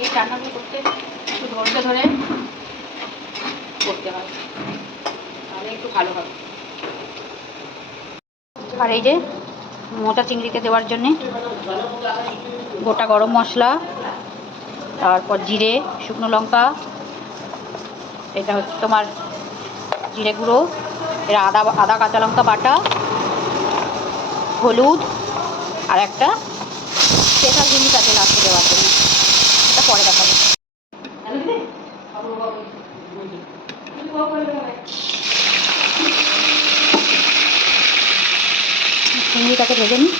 এই রান্নাগুলো করতে একটু ধৈর্য ধরে করতে হয়, তাহলে একটু ভালো হবে। আর এই যে মোটা চিংড়িতে দেওয়ার জন্যে গোটা গরম মশলা, তারপর জিরে, শুকনো লঙ্কা, এটা হচ্ছে তোমার জিরে গুঁড়ো, এর আদা কাঁচা লঙ্কা বাটা, হলুদ, আর একটা স্পেশাল জিনিস আছে লাস্টে দেওয়ার জন্য, এটা পরে দেখাবো। চিংড়িটাকে ভেজে নিই।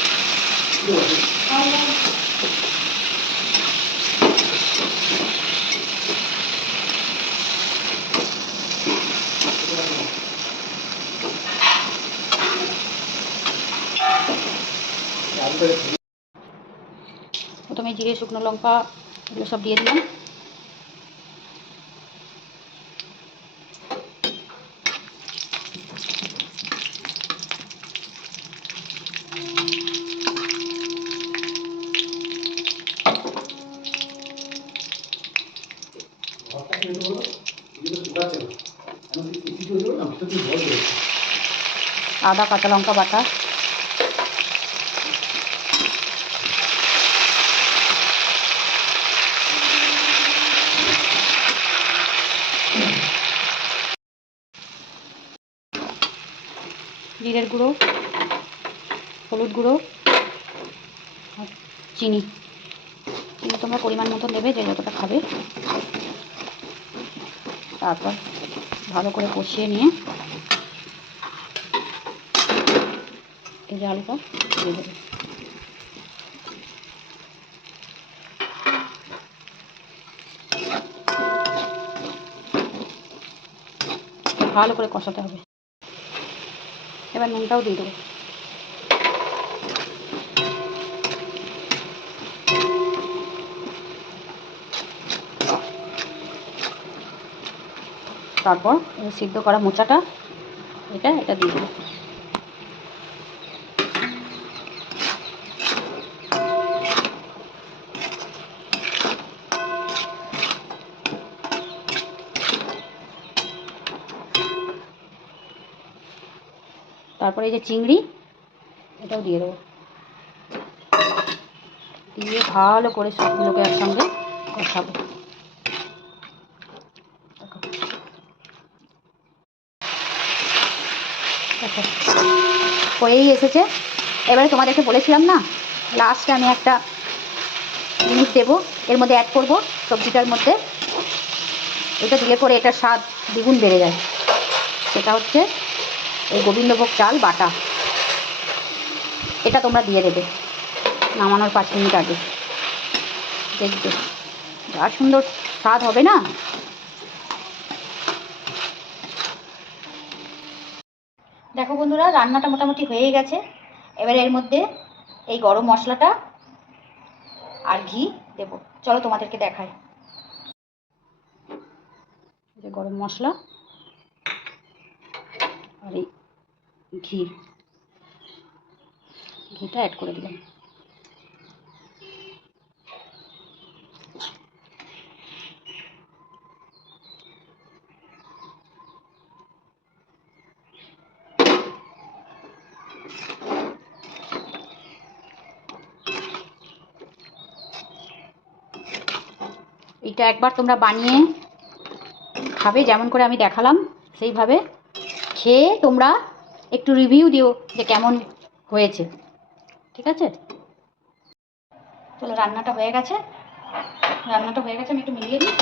প্রথমে জিরে, শুকনো লঙ্কা এগুলো সব দিয়ে দিলাম। আদা কাঁচা লঙ্কা বাটা, জিরের গুঁড়ো, হলুদ গুঁড়ো আর চিনি। চিনি তোমরা পরিমাণ মতো দেবে, যে যতটা খাবে। তারপর ভালো করে কষিয়ে নিয়ে এই যে আলুটা দিয়ে দেবে। ভালো করে কষাতে হবে। এবার নুনটাও দিয়ে দেবো। তারপর সিদ্ধ করা মোচাটা এটা দিয়ে দেবো। তারপরে এই যে চিংড়ি, এটাও দিয়ে দেবো। দিয়ে ভালো করে সবগুলোকে একসঙ্গে কষাবো। হয়েই এসেছে। এবারে তোমাদেরকে বলেছিলাম না, লাস্টে আমি একটা জিনিস দেবো, এর মধ্যে অ্যাড করবো সবজিটার মধ্যে। এটা দিলে পরে এটার স্বাদ দ্বিগুণ বেড়ে যায়। সেটা হচ্ছে এই গোবিন্দভোগ চাল বাটা। এটা তোমরা দিয়ে দেবে নামানোর 5 মিনিট আগে। দেখবে যা সুন্দর স্বাদ হবে না। দেখো বন্ধুরা, রান্নাটা মোটামুটি হয়ে গেছে। এবারে এর মধ্যে এই গরম মশলাটা আর ঘি দেব। চলো তোমাদেরকে দেখাই। যে গরম মশলা আর এই ঘিটা অ্যাড করে দিলাম। এটা একবার তোমরা বানিয়ে খাবে, যেমন করে আমি দেখালাম সেইভাবে। খেয়ে তোমরা একটু রিভিউ দিও যে কেমন হয়েছে। ঠিক আছে? চলো, রান্নাটা হয়ে গেছে। আমি একটু মিলিয়ে দিই।